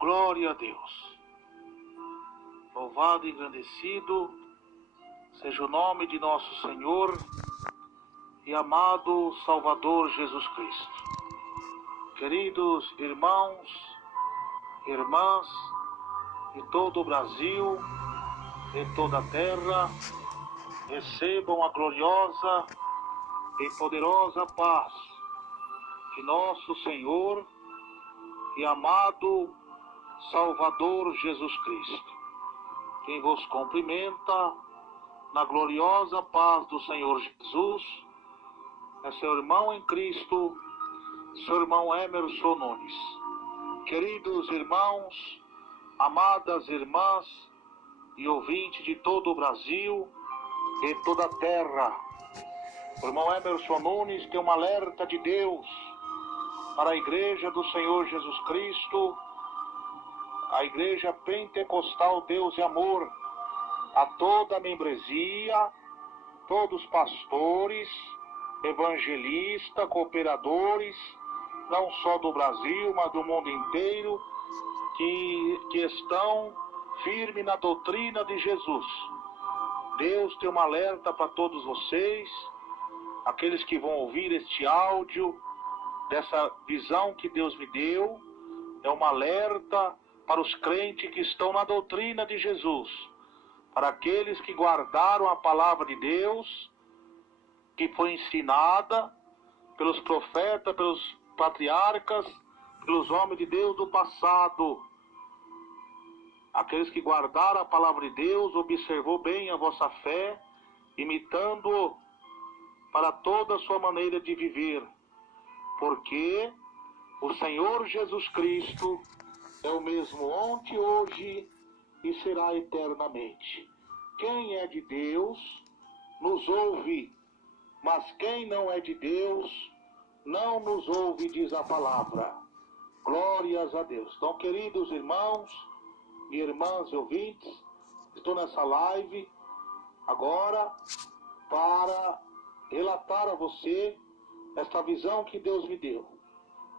Glória a Deus. Louvado e engrandecido seja o nome de nosso Senhor e amado Salvador Jesus Cristo. Queridos irmãos, irmãs de todo o Brasil, de toda a terra, recebam a gloriosa e poderosa paz de nosso Senhor e amado Salvador Jesus Cristo. Quem vos cumprimenta na gloriosa paz do Senhor Jesus é seu irmão em Cristo, seu irmão Emerson Nunes. Queridos irmãos, amadas irmãs e ouvintes de todo o Brasil e toda a terra, o irmão Emerson Nunes tem um alerta de Deus para a Igreja do Senhor Jesus Cristo, a Igreja Pentecostal Deus e Amor, a toda a membresia, todos os pastores, evangelistas, cooperadores, não só do Brasil, mas do mundo inteiro, que estão firmes na doutrina de Jesus. Deus tem um alerta para todos vocês, aqueles que vão ouvir este áudio, dessa visão que Deus me deu, é um alerta para os crentes que estão na doutrina de Jesus, para aqueles que guardaram a palavra de Deus, que foi ensinada pelos profetas, pelos patriarcas, pelos homens de Deus do passado. Aqueles que guardaram a palavra de Deus, observou bem a vossa fé, imitando para toda a sua maneira de viver, porque o Senhor Jesus Cristo é o mesmo ontem, hoje e será eternamente. Quem é de Deus nos ouve, mas quem não é de Deus não nos ouve, diz a palavra. Glórias a Deus. Então, queridos irmãos e irmãs e ouvintes, estou nessa live agora para relatar a você esta visão que Deus me deu.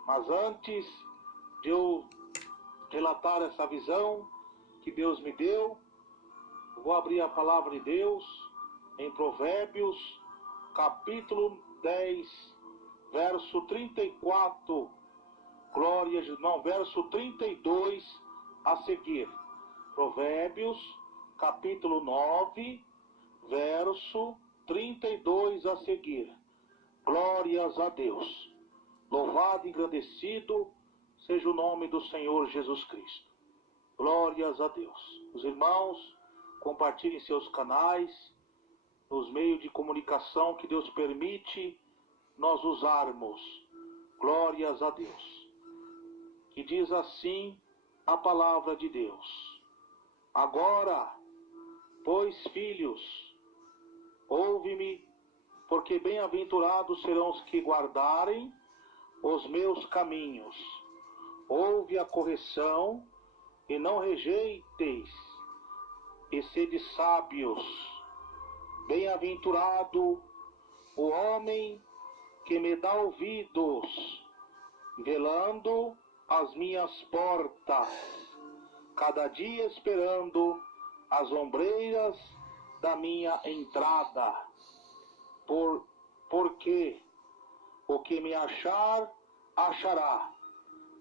Mas antes de eu relatar essa visão que Deus me deu, vou abrir a palavra de Deus em Provérbios, capítulo 10, verso 34, verso 32 a seguir. Provérbios, capítulo 9, verso 32 a seguir. Glórias a Deus. Louvado e engrandecido seja o nome do Senhor Jesus Cristo. Glórias a Deus. Os irmãos, compartilhem seus canais, nos meios de comunicação que Deus permite nós usarmos. Glórias a Deus. Que diz assim a palavra de Deus. Agora, pois, filhos, ouve-me, porque bem-aventurados serão os que guardarem os meus caminhos. Ouve a correção e não rejeites, e sede sábios. Bem-aventurado o homem que me dá ouvidos, velando as minhas portas, cada dia esperando as ombreiras da minha entrada. Porque o que me achar, achará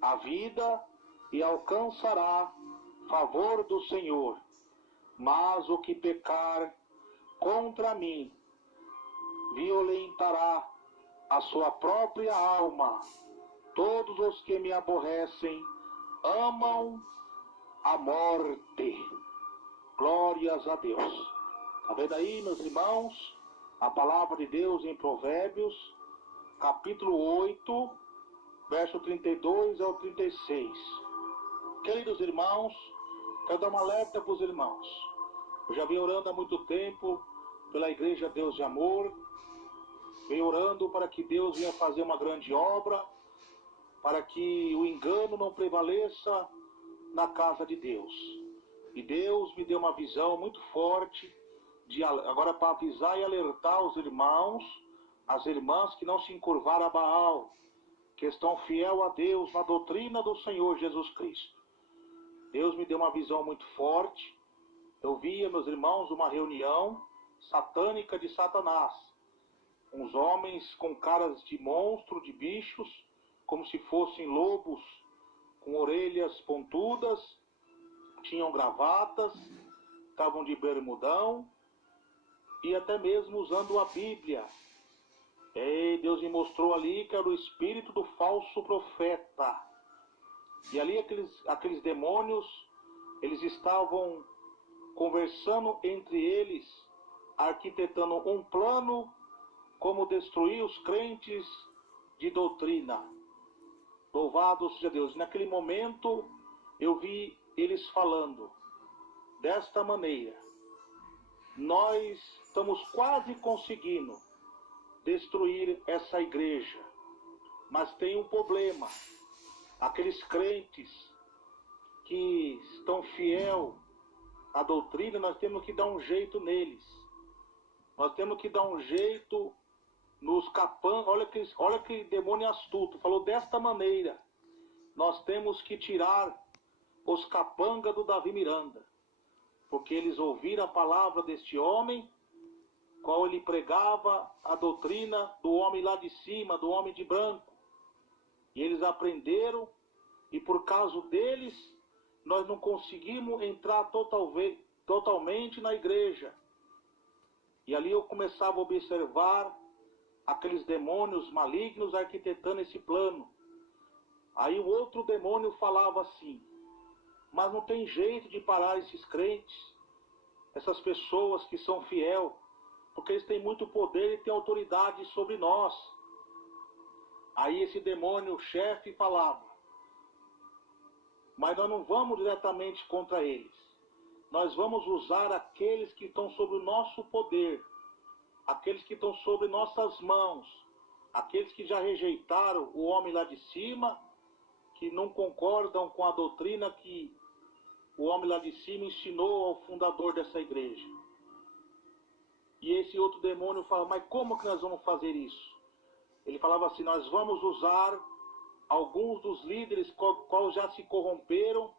a vida e alcançará favor do Senhor. Mas o que pecar contra mim, violentará a sua própria alma. Todos os que me aborrecem amam a morte. Glórias a Deus. Está vendo aí, meus irmãos, a palavra de Deus em Provérbios, capítulo 8, verso 32 ao 36. Queridos irmãos, quero dar um alerta para os irmãos. Eu já venho orando há muito tempo pela Igreja Deus de Amor, venho orando para que Deus venha fazer uma grande obra, para que o engano não prevaleça na casa de Deus. E Deus me deu uma visão muito forte, agora para avisar e alertar os irmãos, as irmãs que não se encurvaram a Baal, que estão fiel a Deus na doutrina do Senhor Jesus Cristo. Deus me deu uma visão muito forte. Eu via, meus irmãos, uma reunião satânica de Satanás. Uns homens com caras de monstro, de bichos, como se fossem lobos, com orelhas pontudas, tinham gravatas, estavam de bermudão e até mesmo usando a Bíblia. E Deus me mostrou ali que era o espírito do falso profeta. E ali aqueles demônios, eles estavam conversando entre eles, arquitetando um plano como destruir os crentes de doutrina. Louvado seja Deus. Naquele momento eu vi eles falando desta maneira: nós estamos quase conseguindo destruir essa igreja, mas tem um problema. Aqueles crentes que estão fiel à doutrina, nós temos que dar um jeito neles. Nós temos que dar um jeito nos capangas. Olha que demônio astuto. Falou desta maneira: nós temos que tirar os capangas do Davi Miranda, porque eles ouviram a palavra deste homem, qual ele pregava a doutrina do homem lá de cima, do homem de branco. E eles aprenderam, e por causa deles, nós não conseguimos entrar totalmente na igreja. E ali eu começava a observar aqueles demônios malignos arquitetando esse plano. Aí o outro demônio falava assim: mas não tem jeito de parar esses crentes, essas pessoas que são fiel, porque eles têm muito poder e têm autoridade sobre nós. Aí esse demônio chefe falava: mas nós não vamos diretamente contra eles. Nós vamos usar aqueles que estão sob o nosso poder, aqueles que estão sob nossas mãos, aqueles que já rejeitaram o homem lá de cima, que não concordam com a doutrina que o homem lá de cima ensinou ao fundador dessa igreja. E esse outro demônio fala: mas como que nós vamos fazer isso? Ele falava assim: nós vamos usar alguns dos líderes quais já se corromperam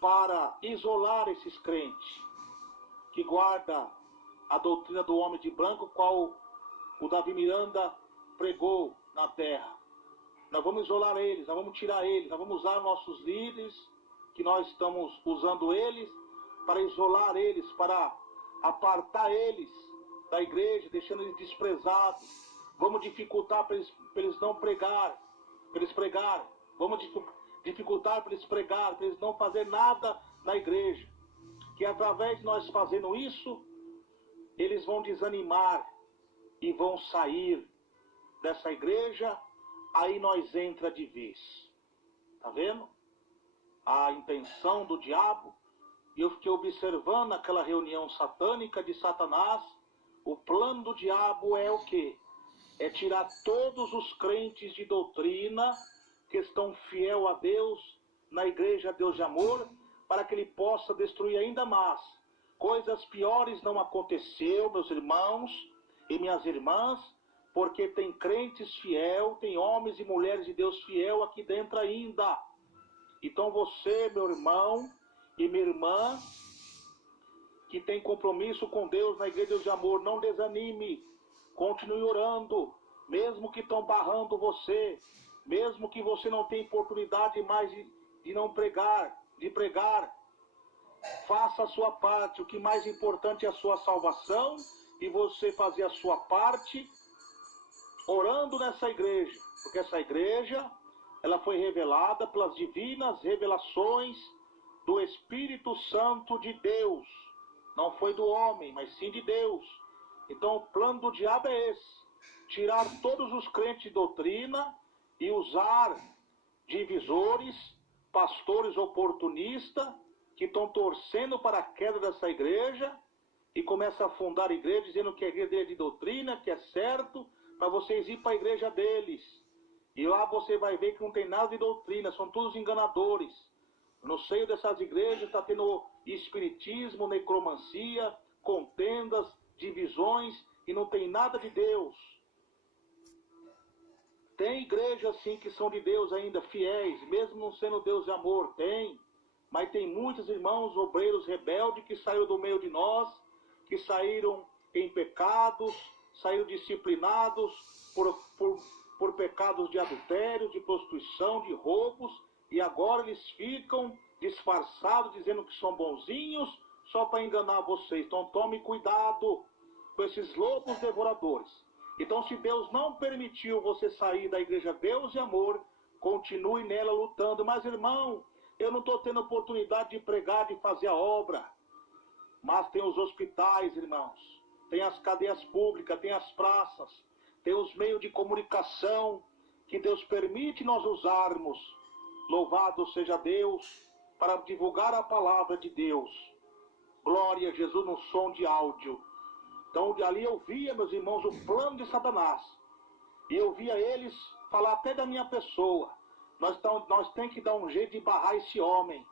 para isolar esses crentes que guardam a doutrina do homem de branco, qual o Davi Miranda pregou na terra. Nós vamos isolar eles, nós vamos tirar eles, nós vamos usar nossos líderes, que nós estamos usando eles, para isolar eles, para apartar eles da igreja, deixando eles desprezados. Vamos dificultar para eles não pregar, para eles pregarem. Vamos dificultar para eles pregarem, para eles não fazer nada na igreja. Que através de nós fazendo isso, eles vão desanimar e vão sair dessa igreja, aí nós entra de vez. Tá vendo? A intenção do diabo. E eu fiquei observando aquela reunião satânica de Satanás. O plano do diabo é o quê? É tirar todos os crentes de doutrina que estão fiel a Deus, na igreja Deus de amor, para que ele possa destruir ainda mais. Coisas piores não aconteceu, meus irmãos e minhas irmãs, porque tem crentes fiel, tem homens e mulheres de Deus fiel aqui dentro ainda. Então você, meu irmão e minha irmã, que tem compromisso com Deus na igreja Deus de amor, não desanime, continue orando, mesmo que estão barrando você, mesmo que você não tenha oportunidade mais de não pregar, de pregar, faça a sua parte. O que mais importante é a sua salvação, e você fazer a sua parte orando nessa igreja, porque essa igreja, ela foi revelada pelas divinas revelações do Espírito Santo de Deus. Não foi do homem, mas sim de Deus. Então o plano do diabo é esse: tirar todos os crentes de doutrina e usar divisores, pastores oportunistas, que estão torcendo para a queda dessa igreja, e começa a fundar a igreja, dizendo que a igreja é de doutrina, que é certo, para vocês ir para a igreja deles. E lá você vai ver que não tem nada de doutrina, são todos enganadores. No seio dessas igrejas está tendo espiritismo, necromancia, contendas, divisões, e não tem nada de Deus. Tem igrejas sim que são de Deus ainda, fiéis, mesmo não sendo Deus de amor, tem. Mas tem muitos irmãos obreiros rebeldes que saíram do meio de nós, que saíram em pecados, saíram disciplinados por pecados de adultério, de prostituição, de roubos, e agora eles ficam disfarçados, dizendo que são bonzinhos, só para enganar vocês. Então tome cuidado com esses lobos devoradores. Então, se Deus não permitiu você sair da igreja Deus e Amor, continue nela lutando. Mas, irmão, eu não estou tendo oportunidade de pregar, de fazer a obra. Mas tem os hospitais, irmãos. Tem as cadeias públicas, tem as praças. Tem os meios de comunicação que Deus permite nós usarmos. Louvado seja Deus para divulgar a palavra de Deus. Glória a Jesus no som de áudio. Então, ali eu via, meus irmãos, o plano de Satanás. E eu via eles falar até da minha pessoa. Nós temos que dar um jeito de barrar esse homem.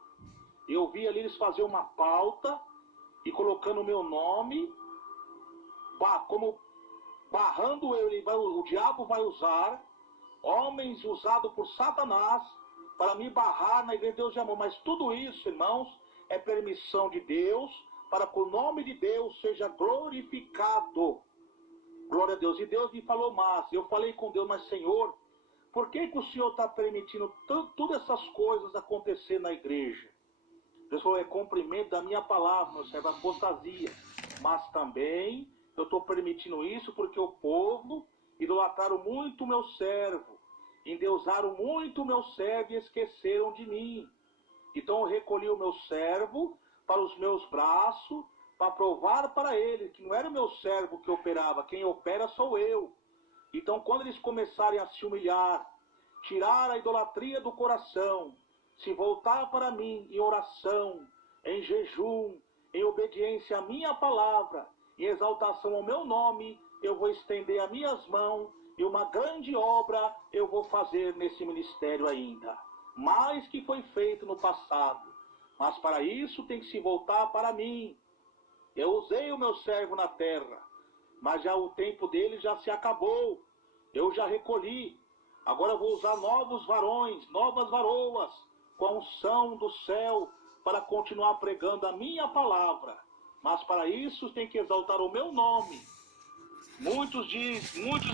E eu via ali eles fazer uma pauta e colocando o meu nome, como barrando ele, o diabo vai usar homens usados por Satanás para me barrar na igreja de Deus de Amor. Mas tudo isso, irmãos, é permissão de Deus, para que o nome de Deus seja glorificado. Glória a Deus. E Deus me falou mais. Eu falei com Deus, mas Senhor, por que o Senhor está permitindo todas essas coisas acontecer na igreja? Deus falou, é cumprimento da minha palavra, meu servo, apostasia. Mas também eu estou permitindo isso porque o povo idolatraram muito o meu servo, endeusaram muito o meu servo e esqueceram de mim. Então eu recolhi o meu servo para os meus braços, para provar para ele que não era o meu servo que operava, quem opera sou eu. Então quando eles começarem a se humilhar, tirar a idolatria do coração, se voltar para mim em oração, em jejum, em obediência à minha palavra, em exaltação ao meu nome, eu vou estender as minhas mãos e uma grande obra eu vou fazer nesse ministério ainda. Mais que foi feito no passado. Mas para isso tem que se voltar para mim. Eu usei o meu servo na terra, mas já o tempo dele já se acabou. Eu já recolhi. Agora eu vou usar novos varões, novas varoas, com a unção do céu, para continuar pregando a minha palavra. Mas para isso tem que exaltar o meu nome. Muitos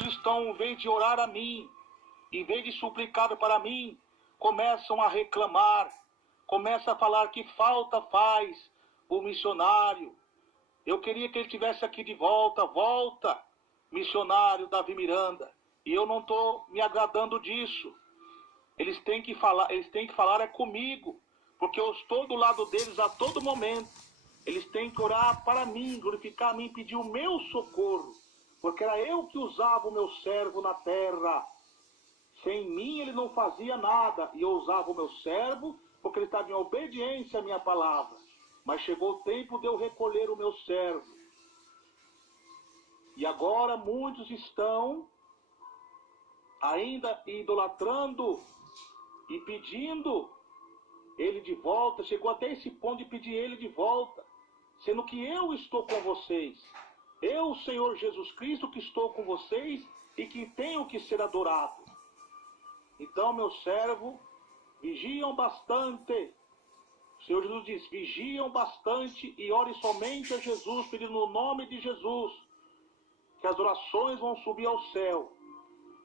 estão, em vez de orar a mim, em vez de suplicar para mim, começam a reclamar, começam a falar que falta faz o missionário. Eu queria que ele estivesse aqui de volta, missionário Davi Miranda. E eu não estou me agradando disso. Eles têm que falar é comigo, porque eu estou do lado deles a todo momento. Eles têm que orar para mim, glorificar a mim, pedir o meu socorro, porque era eu que usava o meu servo na terra. Sem mim ele não fazia nada, e eu usava o meu servo, porque ele estava em obediência à minha palavra. Mas chegou o tempo de eu recolher o meu servo. E agora muitos estão ainda idolatrando e pedindo ele de volta. Chegou até esse ponto de pedir ele de volta, sendo que eu estou com vocês. Eu, Senhor Jesus Cristo, que estou com vocês e que tenho que ser adorado. Então, meu servo, vigiam bastante. O Senhor Jesus diz, vigiam bastante e ore somente a Jesus, pedindo no nome de Jesus, que as orações vão subir ao céu.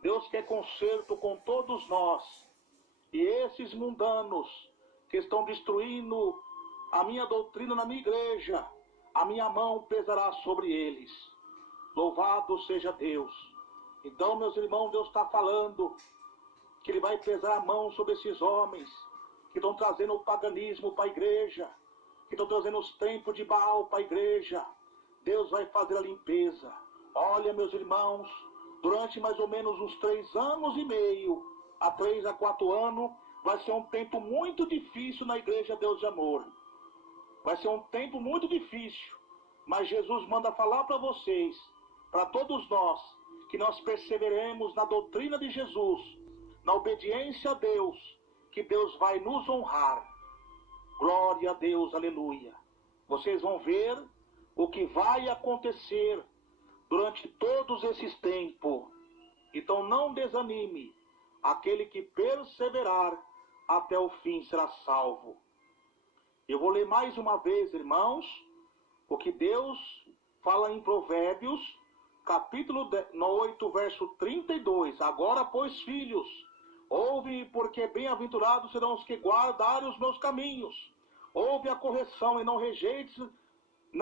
Deus quer conserto com todos nós. E esses mundanos que estão destruindo a minha doutrina na minha igreja, a minha mão pesará sobre eles. Louvado seja Deus. Então, meus irmãos, Deus está falando que Ele vai pesar a mão sobre esses homens que estão trazendo o paganismo para a igreja, que estão trazendo os templos de Baal para a igreja. Deus vai fazer a limpeza. Olha, meus irmãos, durante mais ou menos uns 3 anos e meio, a 3 a 4 anos, vai ser um tempo muito difícil na igreja Deus de Amor. Vai ser um tempo muito difícil, mas Jesus manda falar para vocês, para todos nós, que nós perseveremos na doutrina de Jesus, na obediência a Deus, que Deus vai nos honrar. Glória a Deus, aleluia. Vocês vão ver o que vai acontecer durante todos esses tempos. Então não desanime, aquele que perseverar até o fim será salvo. Eu vou ler mais uma vez, irmãos, o que Deus fala em Provérbios, capítulo 8, verso 32. Agora, pois, filhos, ouve, porque bem-aventurados serão os que guardarem os meus caminhos. Ouve a correção e não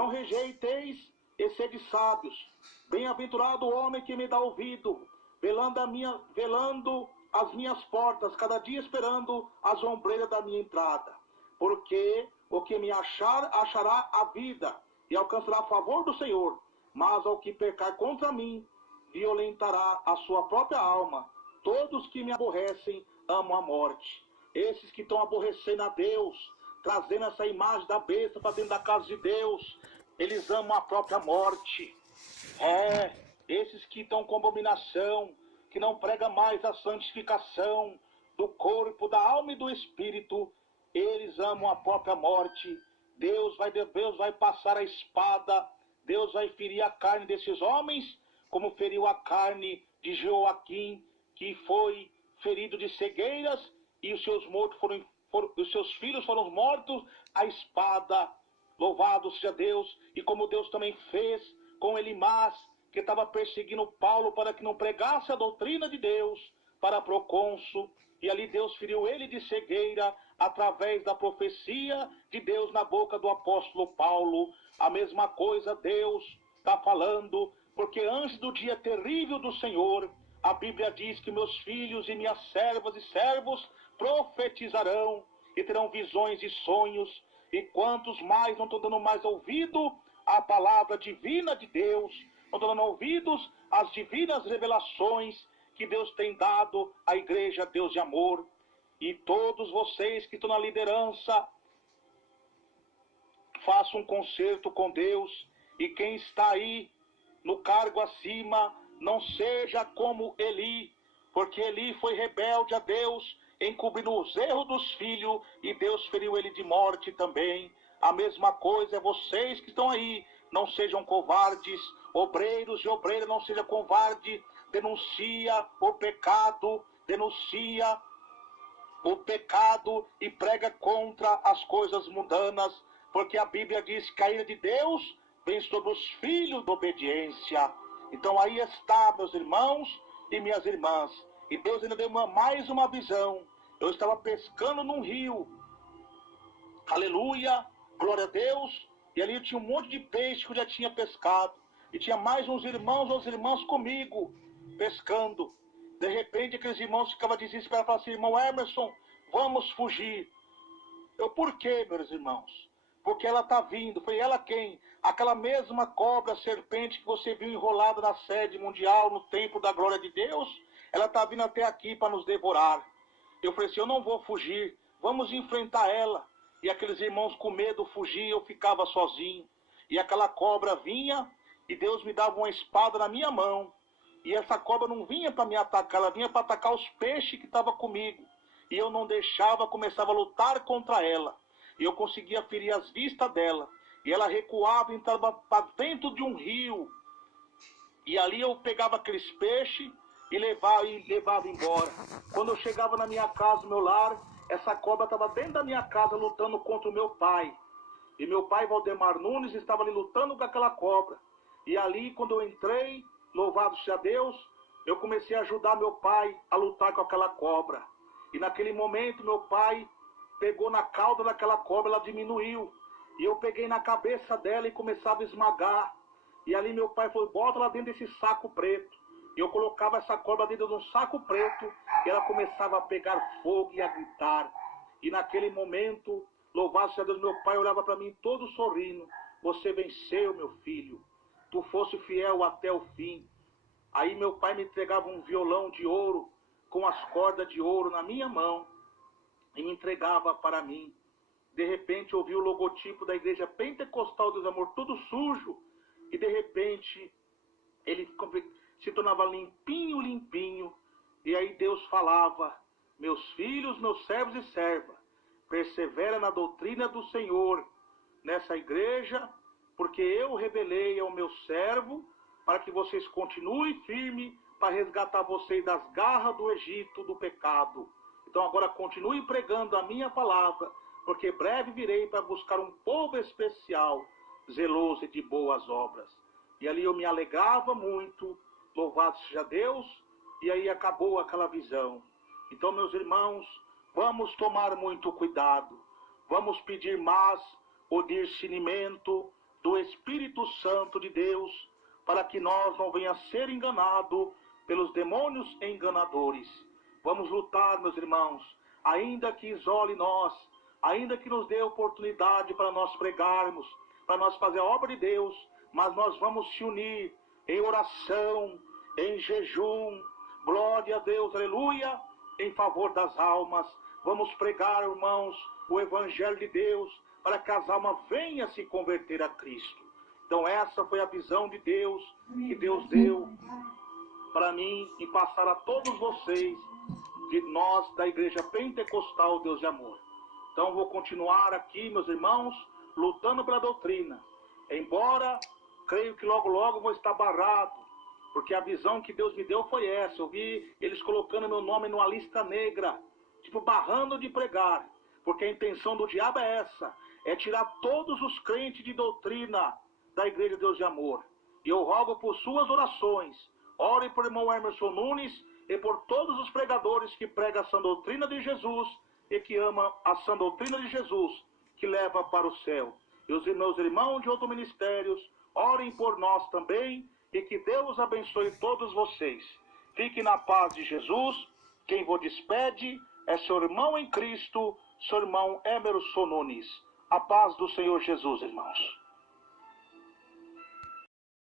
rejeiteis e sede sábios. Bem-aventurado o homem que me dá ouvido, velando as minhas portas, cada dia esperando as ombreiras da minha entrada. Porque o que me achar, achará a vida e alcançará a favor do Senhor. Mas ao que pecar contra mim, violentará a sua própria alma. Todos que me aborrecem amam a morte. Esses que estão aborrecendo a Deus, trazendo essa imagem da besta para dentro da casa de Deus, eles amam a própria morte. Esses que estão com abominação, que não pregam mais a santificação do corpo, da alma e do espírito, eles amam a própria morte. Deus vai passar a espada, Deus vai ferir a carne desses homens, como feriu a carne de Joaquim, que foi ferido de cegueiras, e os seus filhos foram mortos à espada. Louvado seja Deus. E como Deus também fez com Elimás, que estava perseguindo Paulo para que não pregasse a doutrina de Deus para procônsul, e ali Deus feriu ele de cegueira através da profecia de Deus na boca do apóstolo Paulo. A mesma coisa Deus está falando, porque antes do dia terrível do Senhor, a Bíblia diz que meus filhos e minhas servas e servos profetizarão e terão visões e sonhos. E quantos mais não estão dando mais ouvido à palavra divina de Deus, não estão dando ouvidos às divinas revelações que Deus tem dado à igreja, Deus de amor. E todos vocês que estão na liderança, façam um concerto com Deus. E quem está aí no cargo acima, não seja como Eli, porque Eli foi rebelde a Deus, encobrindo os erros dos filhos, e Deus feriu ele de morte também. A mesma coisa é vocês que estão aí, não sejam covardes, obreiros e obreiras, não sejam covardes, denuncia o pecado e prega contra as coisas mundanas, porque a Bíblia diz que a ira de Deus vem sobre os filhos da obediência. Então aí está, meus irmãos e minhas irmãs, e Deus ainda deu mais uma visão. Eu estava pescando num rio, aleluia, glória a Deus, e ali eu tinha um monte de peixe que eu já tinha pescado, e tinha mais uns irmãos ou irmãs comigo, pescando. De repente aqueles irmãos ficavam desesperados, falavam assim: irmão Emerson, vamos fugir. Eu, por quê, meus irmãos? Porque ela está vindo. Foi ela quem? Aquela mesma cobra, serpente que você viu enrolada na sede mundial, no templo da glória de Deus, ela está vindo até aqui para nos devorar. Eu falei assim: eu não vou fugir, vamos enfrentar ela. E aqueles irmãos com medo fugiam, eu ficava sozinho. E aquela cobra vinha, e Deus me dava uma espada na minha mão. E essa cobra não vinha para me atacar, ela vinha para atacar os peixes que estavam comigo. E eu não deixava, começava a lutar contra ela. E eu conseguia ferir as vistas dela. E ela recuava e entrava para dentro de um rio. E ali eu pegava aqueles peixes e levava embora. Quando eu chegava na minha casa, no meu lar, essa cobra estava dentro da minha casa lutando contra o meu pai. E meu pai, Valdemar Nunes, estava ali lutando com aquela cobra. E ali, quando eu entrei, louvado seja Deus, eu comecei a ajudar meu pai a lutar com aquela cobra. E naquele momento, meu pai pegou na cauda daquela cobra, ela diminuiu. E eu peguei na cabeça dela e começava a esmagar. E ali meu pai falou: bota ela dentro desse saco preto. E eu colocava essa cobra dentro de um saco preto, e ela começava a pegar fogo e a gritar. E naquele momento, louvado seja Deus, meu pai olhava para mim todo sorrindo: você venceu, meu filho. Tu fosse fiel até o fim. Aí meu pai me entregava um violão de ouro, com as cordas de ouro na minha mão, e me entregava para mim. De repente eu vi o logotipo da igreja pentecostal do amor todo sujo, e de repente ele se tornava limpinho, limpinho, e aí Deus falava: meus filhos, meus servos e servas, persevera na doutrina do Senhor nessa igreja, porque eu revelei ao meu servo para que vocês continuem firmes para resgatar vocês das garras do Egito, do pecado. Então agora continue pregando a minha palavra, porque breve virei para buscar um povo especial, zeloso e de boas obras. E ali eu me alegrava muito, louvado seja Deus, e aí acabou aquela visão. Então, meus irmãos, vamos tomar muito cuidado, vamos pedir mais o discernimento do Espírito Santo de Deus, para que nós não venhamos a ser enganados pelos demônios enganadores. Vamos lutar, meus irmãos, ainda que isole nós, ainda que nos dê oportunidade para nós pregarmos, para nós fazer a obra de Deus, mas nós vamos se unir em oração, em jejum, glória a Deus, aleluia, em favor das almas. Vamos pregar, irmãos, o Evangelho de Deus, para que as almas venham se converter a Cristo. Então essa foi a visão de Deus, que Deus deu para mim e passar a todos vocês, de nós da Igreja Pentecostal Deus de Amor. Então vou continuar aqui, meus irmãos, lutando pela doutrina. Embora, creio que logo logo vou estar barrado, porque a visão que Deus me deu foi essa. Eu vi eles colocando meu nome numa lista negra, tipo barrando de pregar, porque a intenção do diabo é essa, é tirar todos os crentes de doutrina da Igreja Deus de Amor. E eu rogo por suas orações, ore por irmão Emerson Nunes e por todos os pregadores que pregam a sã doutrina de Jesus e que amam a sã doutrina de Jesus, que leva para o céu. E os meus irmãos de outros ministérios, orem por nós também, e que Deus abençoe todos vocês. Fiquem na paz de Jesus. Quem vos despede é seu irmão em Cristo, seu irmão Emerson Nunes. A paz do Senhor Jesus, irmãos.